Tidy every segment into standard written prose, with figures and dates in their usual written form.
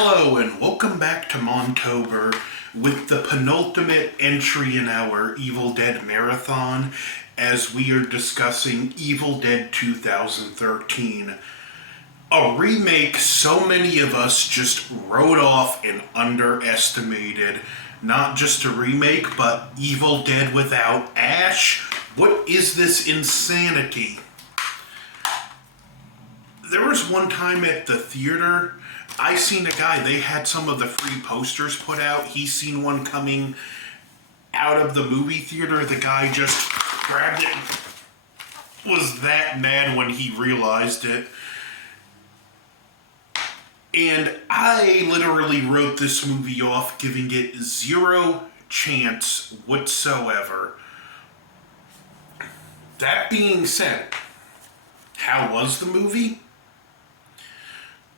Hello and welcome back to MONTOBER with the penultimate entry in our evilDead marathon as we are discussing evilDead 2013. A remake so many of us just wrote off and underestimated. Not just a remake, but evilDead without Ash. What is this insanity? There was one time at the theater, I seen a guy, they had some of the free posters put out. He seen one coming out of the movie theater. The guy just grabbed it, was that mad when he realized it. And I literally wrote this movie off, giving it zero chance whatsoever. That being said, how was the movie?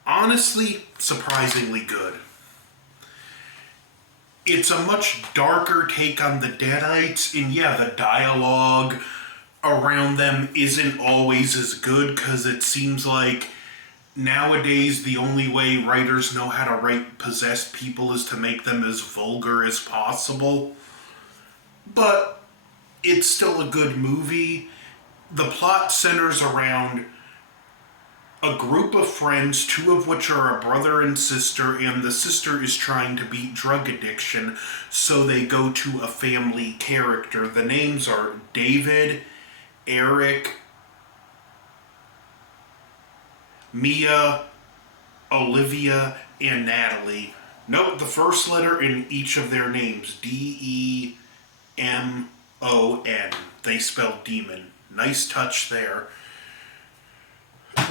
Honestly, surprisingly good. It's a much darker take on the Deadites, and yeah, the dialogue around them isn't always as good, because it seems like nowadays the only way writers know how to write possessed people is to make them as vulgar as possible. But it's still a good movie. The plot centers around a group of friends, two of which are a brother and sister, and the sister is trying to beat drug addiction, so they go to a family character. The names are David, Eric, Mia, Olivia, and Natalie. Note the first letter in each of their names, D-E-M-O-N. They spell demon. Nice touch there.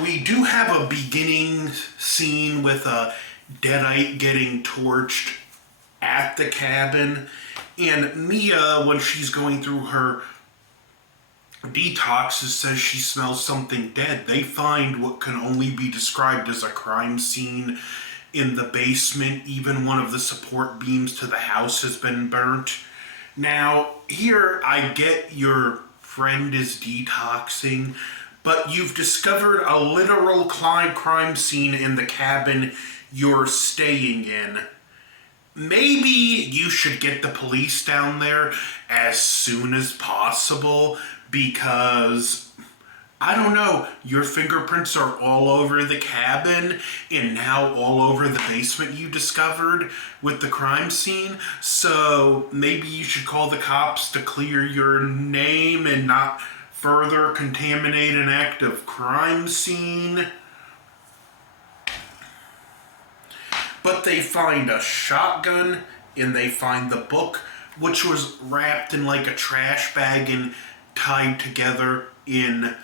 We do have a beginning scene with a Deadite getting torched at the cabin, and Mia, when she's going through her detoxes, says she smells something dead. They find what can only be described as a crime scene in the basement. Even one of the support beams to the house has been burnt. Now, here I get your friend is detoxing, but you've discovered a literal crime scene in the cabin you're staying in. Maybe you should get the police down there as soon as possible, because, I don't know, your fingerprints are all over the cabin and now all over the basement you discovered with the crime scene. So maybe you should call the cops to clear your name and not further contaminate an active crime scene. But they find a shotgun and they find the book, which was wrapped in like a trash bag and tied together in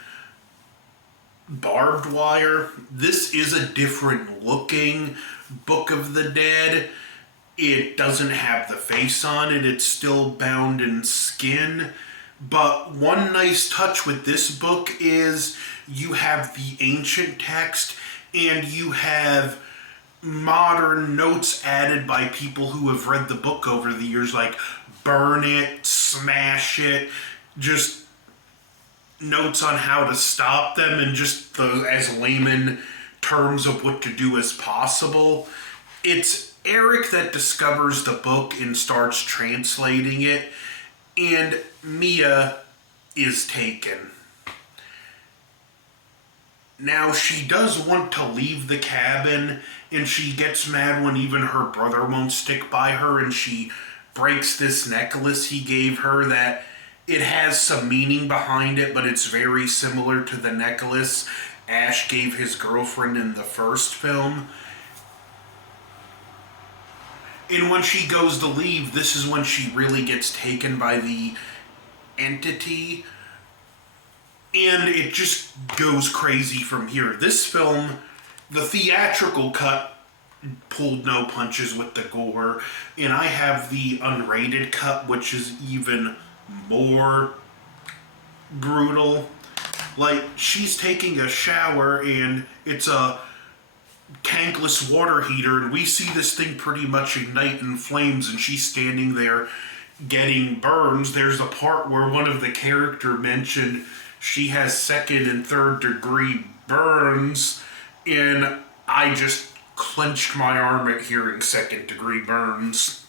barbed wire. This is a different looking Book of the Dead. It doesn't have the face on it. It's still bound in skin. But one nice touch with this book is you have the ancient text and you have modern notes added by people who have read the book over the years, like burn it, smash it, just notes on how to stop them, and just the as layman terms of what to do as possible. It's Eric that discovers the book and starts translating it, and Mia is taken. Now, she does want to leave the cabin, and she gets mad when even her brother won't stick by her, and she breaks this necklace he gave her that it has some meaning behind it, but it's very similar to the necklace Ash gave his girlfriend in the first film. And when she goes to leave, this is when she really gets taken by the entity. And it just goes crazy from here. This film, the theatrical cut, pulled no punches with the gore. And I have the unrated cut, which is even more brutal. Like, she's taking a shower and it's a tankless water heater, and we see this thing pretty much ignite in flames, and she's standing there getting burns. There's a part where one of the character mentioned she has second and third degree burns, and I just clenched my arm at hearing second-degree burns.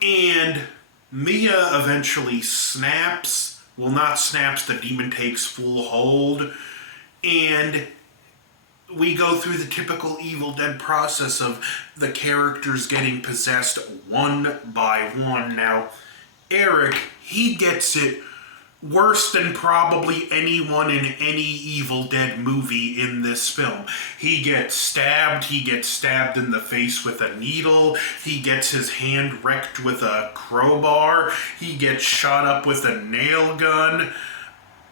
And Mia eventually snaps. Well, not snaps, the demon takes full hold. And we go through the typical Evil Dead process of the characters getting possessed one by one. Now, Eric, he gets it worse than probably anyone in any Evil Dead movie in this film. He gets stabbed in the face with a needle, he gets his hand wrecked with a crowbar, he gets shot up with a nail gun.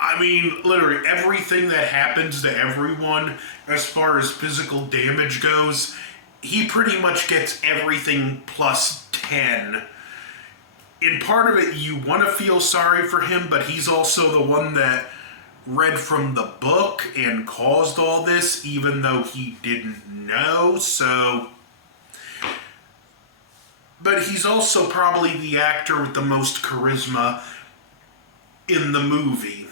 I mean, literally everything that happens to everyone as far as physical damage goes, he pretty much gets everything plus 10. In part of it, you want to feel sorry for him, but he's also the one that read from the book and caused all this, even though he didn't know, so... But he's also probably the actor with the most charisma in the movie.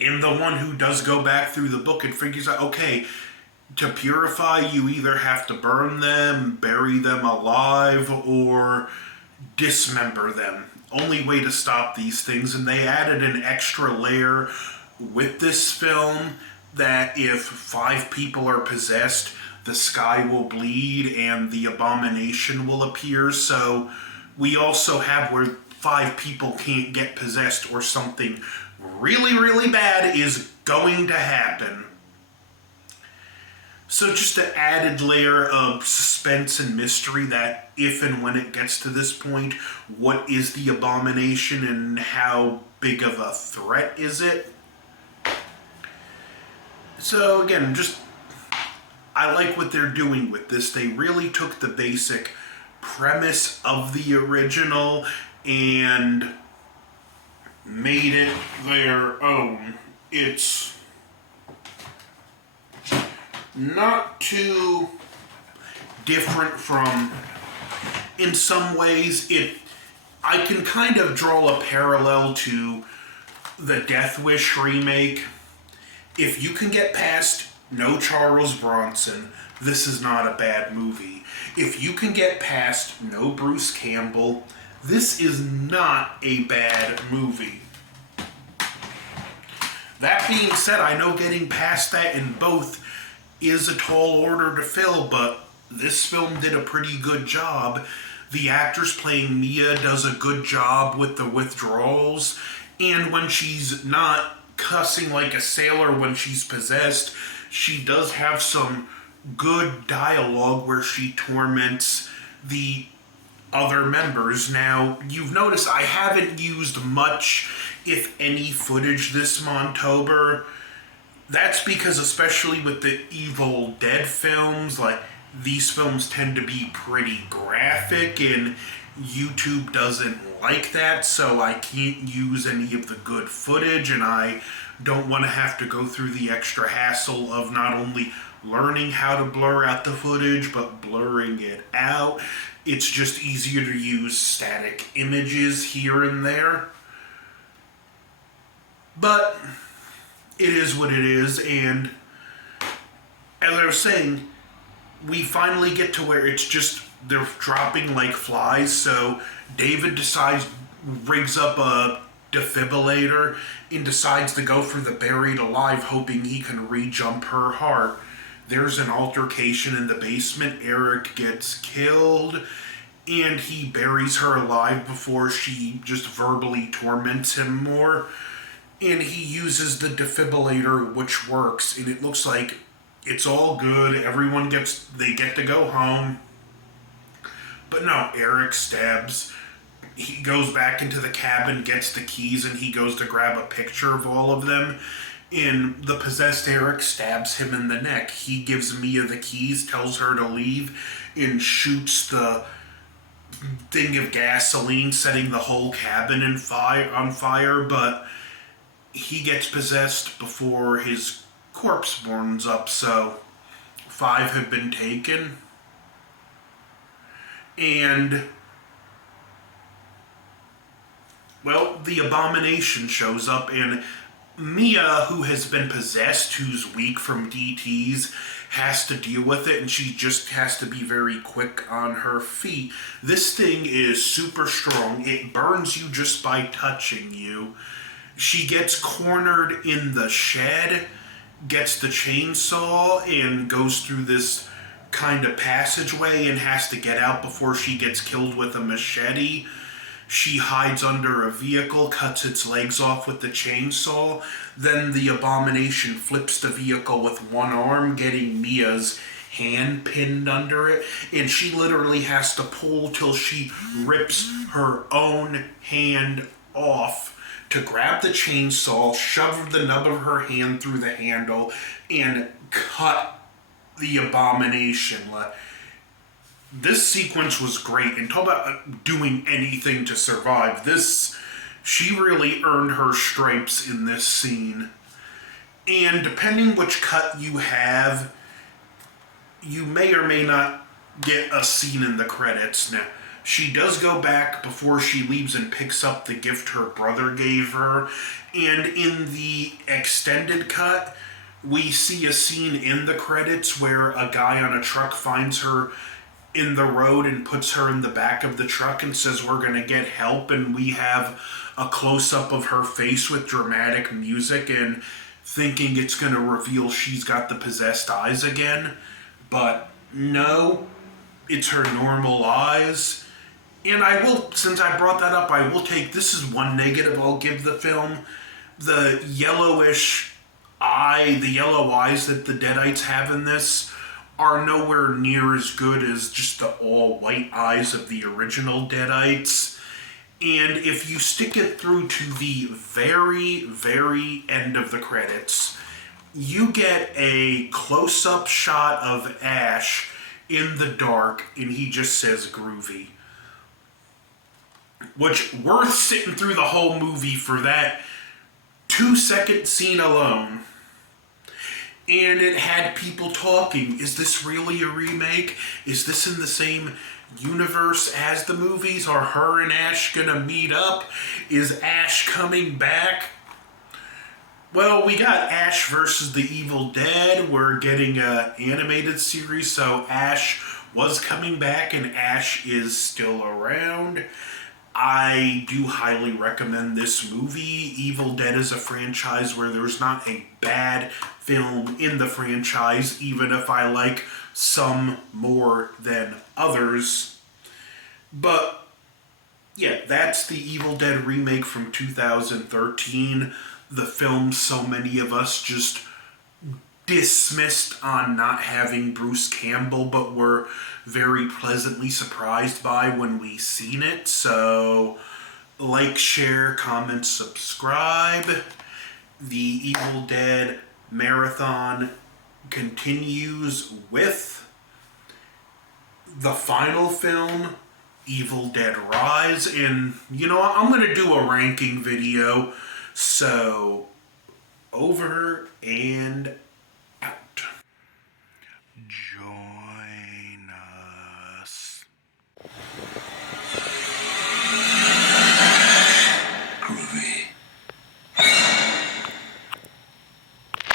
And the one who does go back through the book and figures out, okay, to purify, you either have to burn them, bury them alive, or dismember them. Only way to stop these things. And they added an extra layer with this film that if 5 people are possessed, the sky will bleed and the abomination will appear. So we also have where 5 people can't get possessed or something really, really bad is going to happen. So just an added layer of suspense and mystery that if and when it gets to this point, what is the abomination and how big of a threat is it? So again, just I like what they're doing with this. They really took the basic premise of the original and made it their own. It's not too different from, in some ways, I can kind of draw a parallel to the Death Wish remake. If you can get past no Charles Bronson, this is not a bad movie. If you can get past no Bruce Campbell, this is not a bad movie. That being said, I know getting past that in both is a tall order to fill, but this film did a pretty good job. The actress playing Mia does a good job with the withdrawals, and when she's not cussing like a sailor when she's possessed, she does have some good dialogue where she torments the other members. Now, you've noticed I haven't used much, if any, footage this Montober. That's because, especially with the Evil Dead films, like, these films tend to be pretty graphic, and YouTube doesn't like that, so I can't use any of the good footage, and I don't want to have to go through the extra hassle of not only learning how to blur out the footage, but blurring it out. It's just easier to use static images here and there. But it is what it is, and as I was saying, we finally get to where it's just, they're dropping like flies, so David rigs up a defibrillator and decides to go for the buried alive, hoping he can re-jump her heart. There's an altercation in the basement. Eric gets killed, and he buries her alive before she just verbally torments him more. And he uses the defibrillator, which works, and it looks like it's all good. Everyone get to go home. But no, Eric stabs. He goes back into the cabin, gets the keys, and he goes to grab a picture of all of them. And the possessed Eric stabs him in the neck. He gives Mia the keys, tells her to leave, and shoots the thing of gasoline, setting the whole cabin on fire. But he gets possessed before his corpse burns up, so 5 have been taken. And, well, the abomination shows up, and Mia, who has been possessed, who's weak from DTs, has to deal with it, and she just has to be very quick on her feet. This thing is super strong. It burns you just by touching you. She gets cornered in the shed, gets the chainsaw, and goes through this kind of passageway and has to get out before she gets killed with a machete. She hides under a vehicle, cuts its legs off with the chainsaw. Then the abomination flips the vehicle with one arm, getting Mia's hand pinned under it. And she literally has to pull till she rips her own hand off to grab the chainsaw, shove the nub of her hand through the handle, and cut the abomination. This sequence was great, and talk about doing anything to survive. She really earned her stripes in this scene. And depending which cut you have, you may or may not get a scene in the credits. Now, she does go back before she leaves and picks up the gift her brother gave her. And in the extended cut, we see a scene in the credits where a guy on a truck finds her in the road and puts her in the back of the truck and says, "We're going to get help." And we have a close-up of her face with dramatic music and thinking it's going to reveal she's got the possessed eyes again. But no, it's her normal eyes. And I will, since I brought that up, I will take, this is one negative I'll give the film. The yellowish eye, the yellow eyes that the Deadites have in this are nowhere near as good as just the all-white eyes of the original Deadites. And if you stick it through to the very, very end of the credits, you get a close-up shot of Ash in the dark, and he just says groovy. Which, worth sitting through the whole movie for that 2-second scene alone. And it had people talking. Is this really a remake? Is this in the same universe as the movies? Are her and Ash gonna meet up? Is Ash coming back? Well, we got Ash versus the Evil Dead. We're getting an animated series, so Ash was coming back and Ash is still around. I do highly recommend this movie. Evil Dead is a franchise where there's not a bad film in the franchise, even if I like some more than others. But yeah, that's the Evil Dead remake from 2013. The film so many of us just dismissed on not having Bruce Campbell, but were very pleasantly surprised by when we seen it. So like, share, comment, subscribe. The Evil Dead marathon continues with the final film, Evil Dead Rise. And you know, I'm going to do a ranking video. So over and